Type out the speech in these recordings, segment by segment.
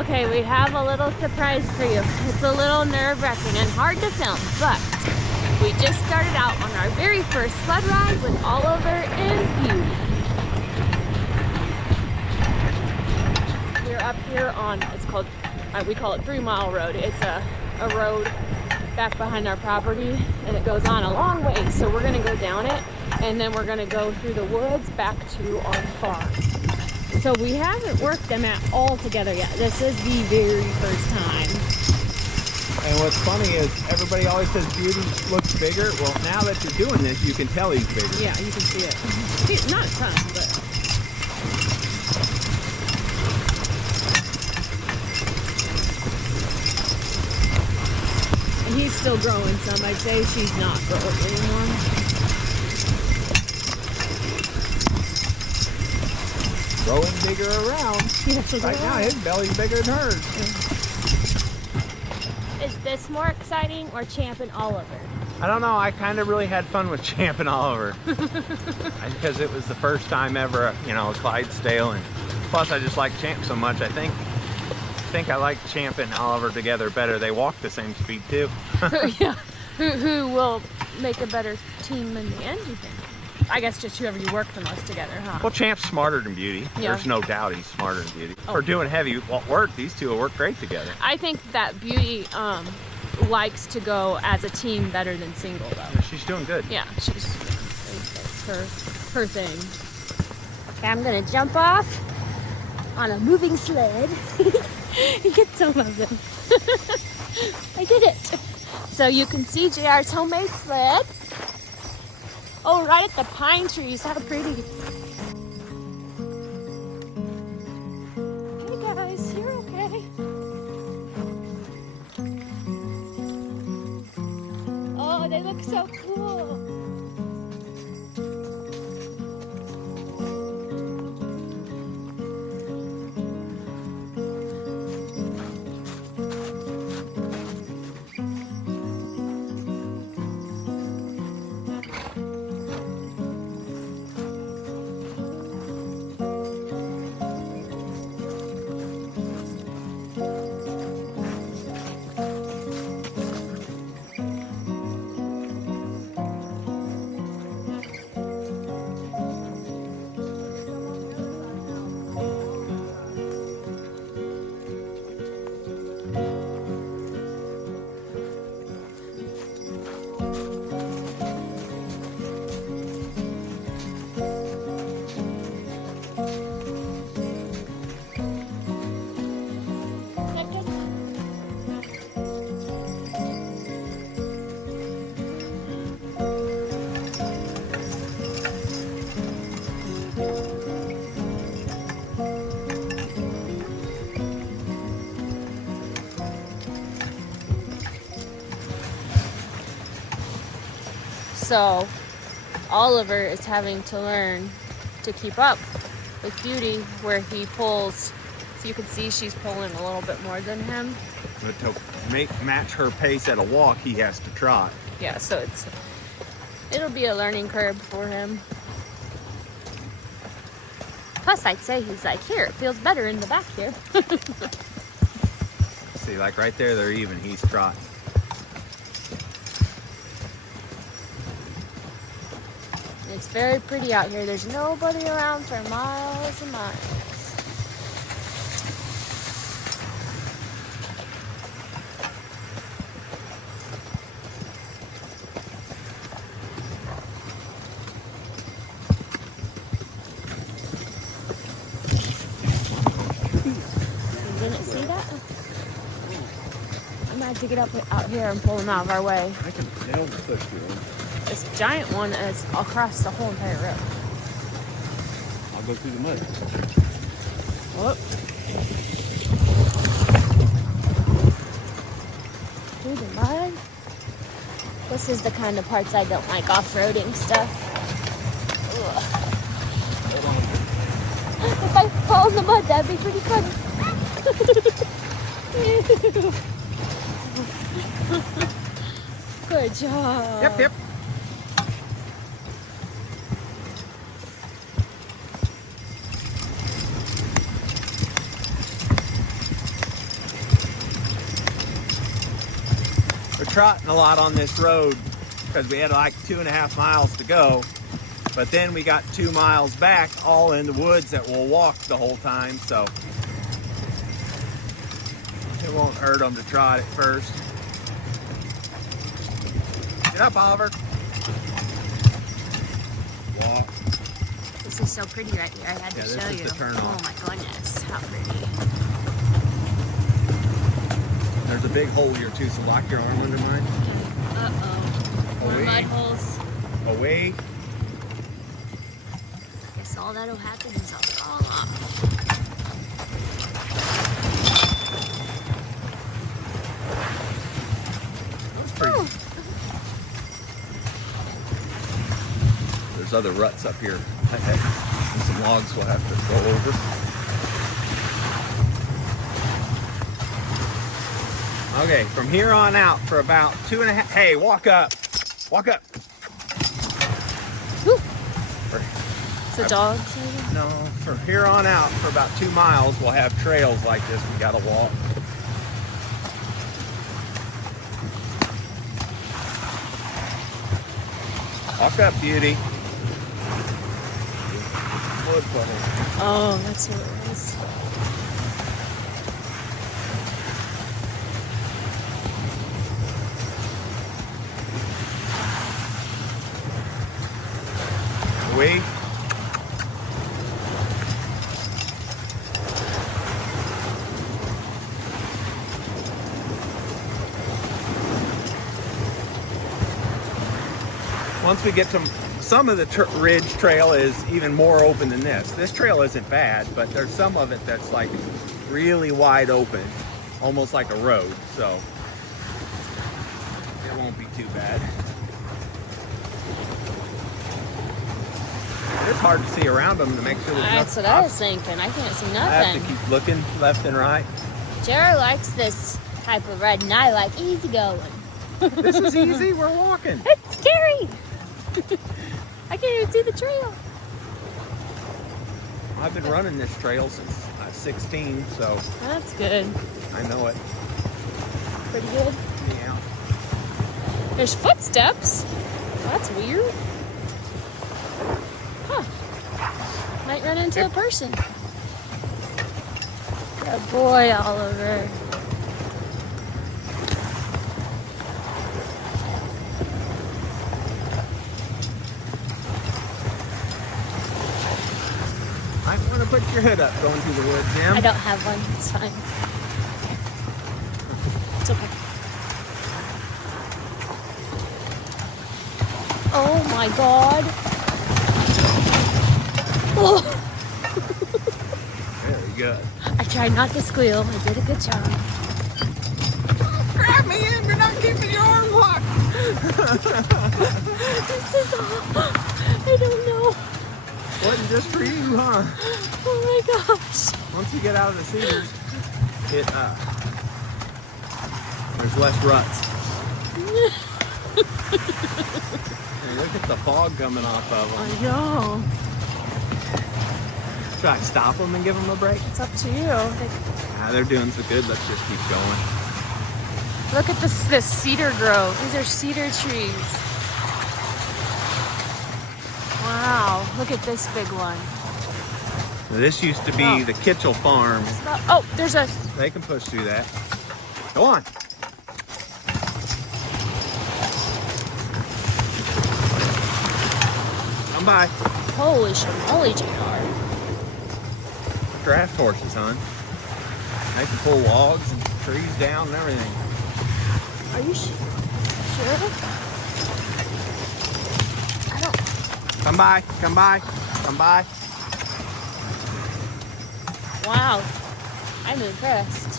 Okay, we have a little surprise for you. It's a little nerve-wracking and hard to film, but we just started out on our very first sled ride with Oliver and Beauty. We're up here on, it's called, we call it 3 Mile Road. It's a road back behind our property, and it goes on a long way. So we're gonna go down it, and then we're gonna go through the woods back to our farm. So we haven't worked them at all together yet. This is the very first time. And what's funny is everybody always says Beauty looks bigger. Well, now that you're doing this, you can tell he's bigger. Yeah, you can see it. Not a ton, but. And he's still growing some. I'd say she's not growing anymore. Growing bigger around. Yeah, right now, his belly's bigger than hers. Is this more exciting or Champ and Oliver? I don't know. I kind of really had fun with Champ and Oliver because it was the first time ever, you know, Clydesdale, and plus I just like Champ so much. I think I like Champ and Oliver together better. They walk the same speed too. Yeah. Who will make a better team in the end, you think? I guess just whoever you work the most together, huh? Well, Champ's smarter than Beauty. Yeah. There's no doubt he's smarter than Beauty. Oh. For doing heavy work, these two will work great together. I think that Beauty likes to go as a team better than single, though. She's doing good. Yeah, that's her thing. Okay, I'm gonna jump off on a moving sled and get some of them. I did it. So you can see JR's homemade sled. Oh, right at the pine trees. How pretty. Hey guys, you're okay. Oh, they look so cool. So Oliver is having to learn to keep up with Beauty, where he pulls. So you can see she's pulling a little bit more than him. But to match her pace at a walk, he has to trot. Yeah, so it'll be a learning curve for him. Plus, I'd say he's like, here, it feels better in the back here. See, like right there, they're even. He's trotting. It's very pretty out here. There's nobody around for miles and miles. You didn't see that? I'm gonna have to get up out here and pull them out of our way. I can tell the push you. This giant one is across the whole entire road. I'll go through the mud. Whoop. Through the mud? This is the kind of parts I don't like, off-roading stuff. Ugh. If I fall in the mud, that'd be pretty funny. Good job. Yep. We're trotting a lot on this road because we had like 2.5 miles to go. But then we got 2 miles back, all in the woods that we'll walk the whole time, so it won't hurt them to trot at first. Get up, Oliver. Walk. This is so pretty right here. I had to show you. The turn on. Oh my goodness, how pretty. There's a big hole here too, so lock your arm under mine. Uh-oh. More Away. mud holes. Away. Guess all that'll happen is I'll fall off. That's pretty. There's other ruts up here ahead. And some logs we'll have to go over. Okay, from here on out for about 2.5. Hey, walk up. Walk up. Woo. The dogs? No, from here on out for about 2 miles, we'll have trails like this. We gotta walk. Walk up, beauty. Wood puddle. Oh, that's what it was. Away. Once we get to some of the ridge trail is even more open than this. This trail isn't bad, but there's some of it that's like really wide open, almost like a road, so it won't be too bad. It's hard to see around them to make sure there's That's what I was thinking. I can't see I have nothing. to keep looking left and right. Jared likes this type of ride, and I like easy going. This is easy, we're walking. It's scary. I can't even see the trail. I've been running this trail since I was 16, so That's good. I know it. Pretty good. Yeah. There's footsteps. That's weird. Huh. Might run into a person. Good boy, Oliver. I want to put your hood up going through the woods, Jim. I don't have one. It's fine. It's okay. Oh my God. Oh. Very good. I tried not to squeal. I did a good job. Grab me in, you're not keeping your arm locked. This is all. I don't know. Wasn't just for you, huh? Oh my gosh. Once you get out of the cedars, there's less ruts. Hey, look at the fog coming off of them. I know. Should I stop them and give them a break? It's up to you. They're doing so good. Let's just keep going. Look at this cedar grove. These are cedar trees. Wow. Look at this big one. This used to be the Kitchell farm. Oh, there's a... They can push through that. Go on. Come by. Holy schmoly, JR. Draft horses, hon. They can pull logs and trees down and everything. Are you sure? I don't... Come by, come by, come by. Wow. I'm impressed.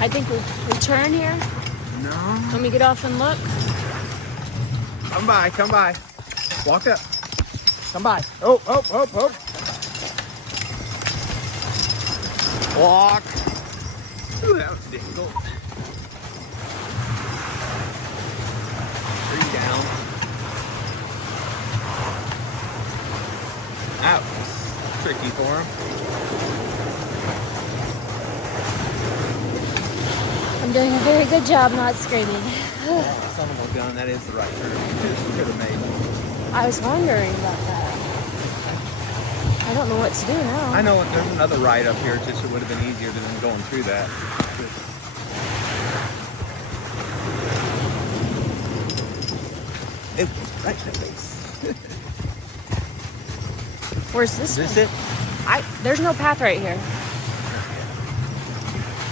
I think we turn here. No. Let me get off and look. Come by, come by. Walk up. Come by. Oh, oh, oh, oh. Walk. Ooh, that was difficult. 3 down. That was tricky for him. I'm doing a very good job not screaming. Oh, son of a gun, that is the right turn. Could have made it. I was wondering about that. I don't know what to do now. I know there's another right up here, just it would have been easier than going through that. It was right in the face. Where's this? Is this one? it? There's no path right here.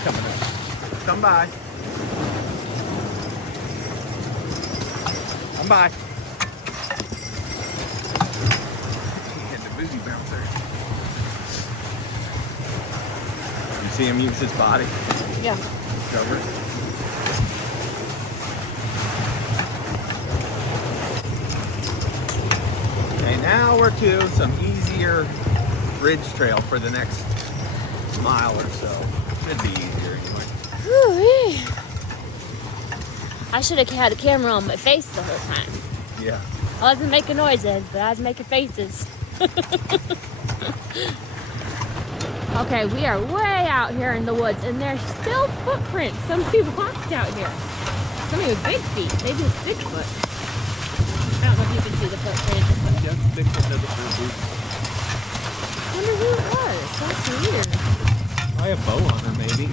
Coming up. Come by. Come by. And the booty bouncer. You see him use his body? Yeah. Cover it. Okay, now we're to some easier ridge trail for the next mile or so. Should be easier anyway. Whew-wee. I should have had a camera on my face the whole time. Yeah. I wasn't making noises, but I was making faces. Okay, we are way out here in the woods, and there's still footprints. Somebody walked out here. Somebody with big feet. Maybe it's Bigfoot. I don't know if you can see the footprints. But Yeah, Bigfoot has a full boot. I wonder who it was. That's weird. Probably a bow hunter, maybe.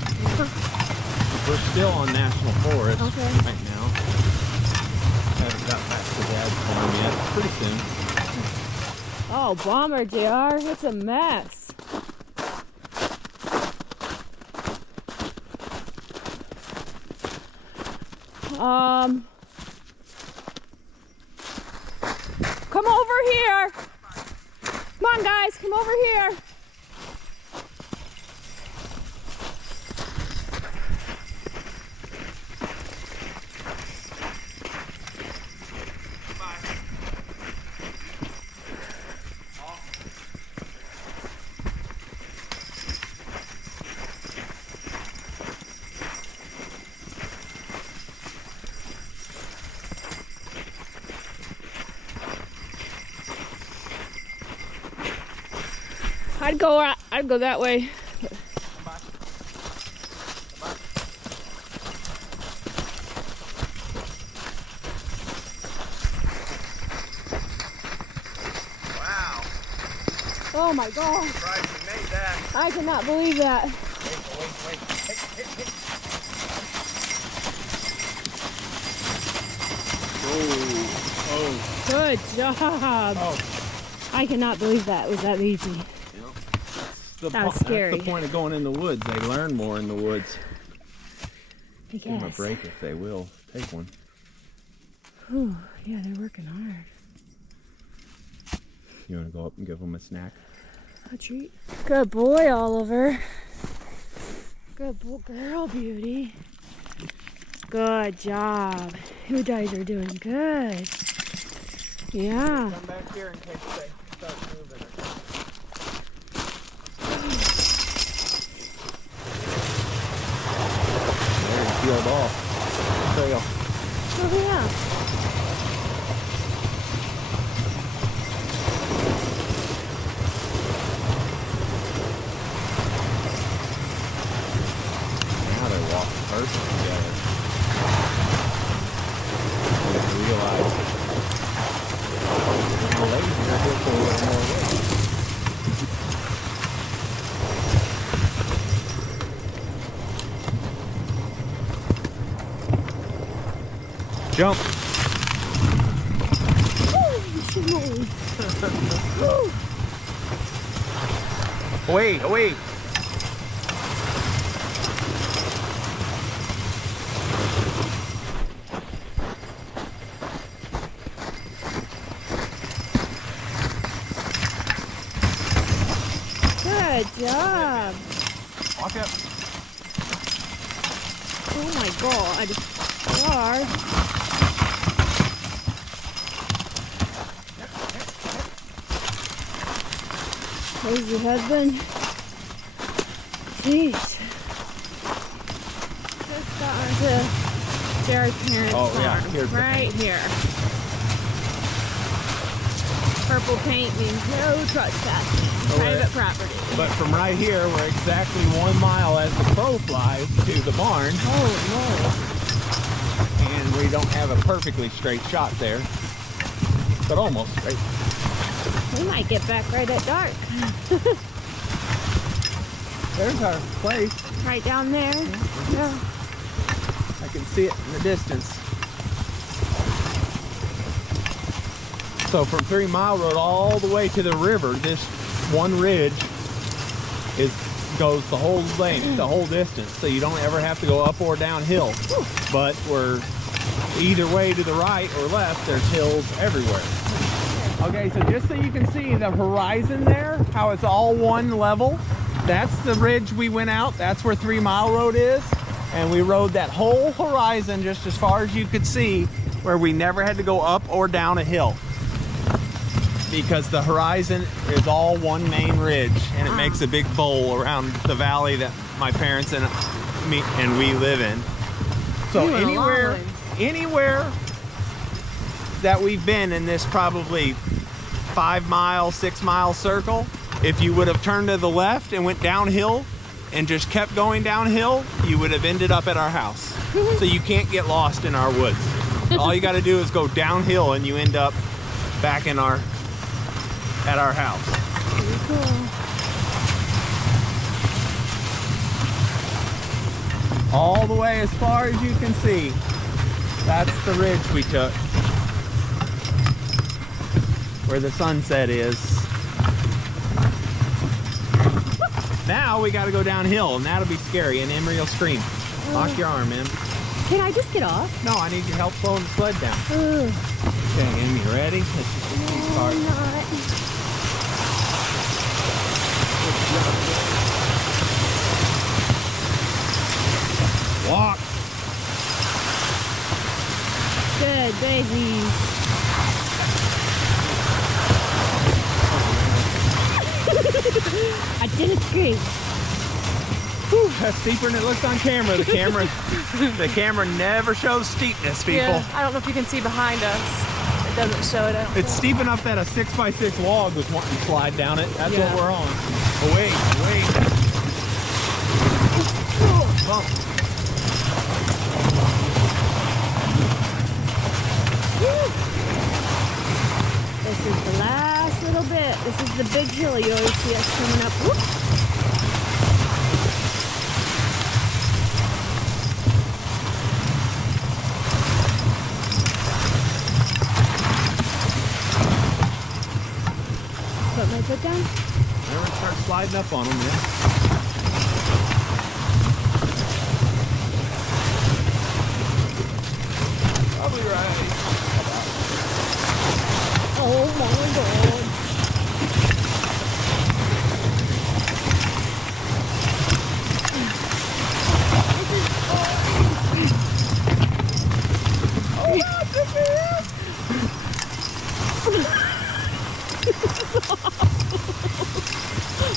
We're still on National Forest right now. Haven't got back to Dad's farm yet. Pretty soon. Oh, bomber, JR. It's a mess. Come over here. Come on, guys. Come over here. I'd go that way. Wow. Oh my God. Surprised you made that. I cannot believe that. Wait. Hey. Oh. Good job. Oh. I cannot believe that was that easy. That was scary. That's the point of going in the woods. They learn more in the woods. I Give them a guess. break if they will. Take one. Whew, yeah, they're working hard. You want to go up and give them a snack? A treat. Good boy, Oliver. Good girl, Beauty. Good job. You guys are doing good. Yeah. Come back here in case they start moving. Peeled off trail. Oh yeah. Now they walk perfect together. They realize the ladies are here for a little more weight. Jump. Away. Good job. Walk up. Oh my god. They are. There's your husband. Jeez. Just got onto Jared's parents' farm. Here's right here. Purple paint means no trespassing. Private property. But from right here, we're exactly 1 mile as the crow flies to the barn. Oh no. And we don't have a perfectly straight shot there, but almost straight. We might get back right at dark. There's our place. Right down there. Yeah. I can see it in the distance. So from 3 Mile Road all the way to the river, this one ridge goes the whole length, the whole distance. So you don't ever have to go up or downhill. But we're either way to the right or left, there's hills everywhere. Okay, so just so you can see the horizon there, how it's all one level, that's the ridge we went out. That's where 3 Mile Road is. And we rode that whole horizon just as far as you could see, where we never had to go up or down a hill. Because the horizon is all one main ridge, and it makes a big bowl around the valley that my parents and we live in. So anywhere that we've been in this probably 5 mile, 6 mile circle, if you would have turned to the left and went downhill and just kept going downhill, you would have ended up at our house. So you can't get lost in our woods. All you got to do is go downhill and you end up back in at our house. Pretty cool. All the way as far as you can see, that's the ridge we took, where the sunset is. Now we got to go downhill, and that'll be scary, and Emery will scream. Lock your arm, Em. Can I just get off? No, I need your help slowing the sled down. Okay, Em, you ready? Let's just get these cars. I'm not. Walk. Good babies. I didn't scream. Whew, that's steeper than it looks on camera. The camera never shows steepness, people. Yeah, I don't know if you can see behind us. It doesn't show it. It's steep enough that a 6x6 log was wanting to slide down it. That's Yeah. what we're on. Oh, wait. Bump. This is the last little bit. This is the big hill you always see us coming up. Whoop. Put my foot down? Never start sliding up on them, yeah. Probably right. Oh my god.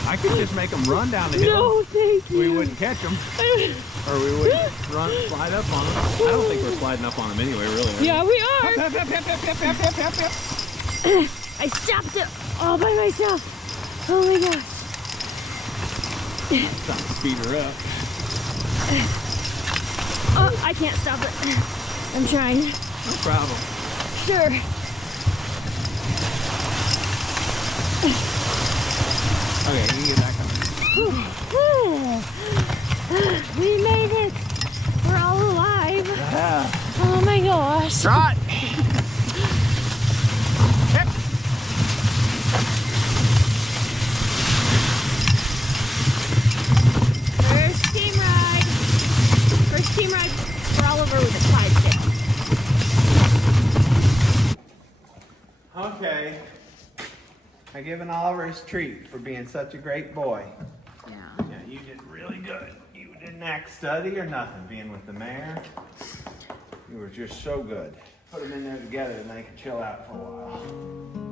I could just make them run down the hill. No, thank you. We wouldn't catch them. Or we wouldn't slide up on them. I don't think we're sliding up on them anyway, really. Yeah, we are. Yep. I stopped it all by myself. Oh my gosh. Something to speed her up. Oh, I can't stop it. I'm trying. No problem. Sure. Okay, you can get back up. We made it. We're all alive. Yeah. Oh my gosh. Trot! Hip. First team ride. First team ride. We're all over with a Clydesdale. Okay. I given Oliver his treat for being such a great boy. Yeah. Yeah, you did really good. You did neck study or nothing, being with the mare. You were just so good. Put them in there together and they can chill out for a while.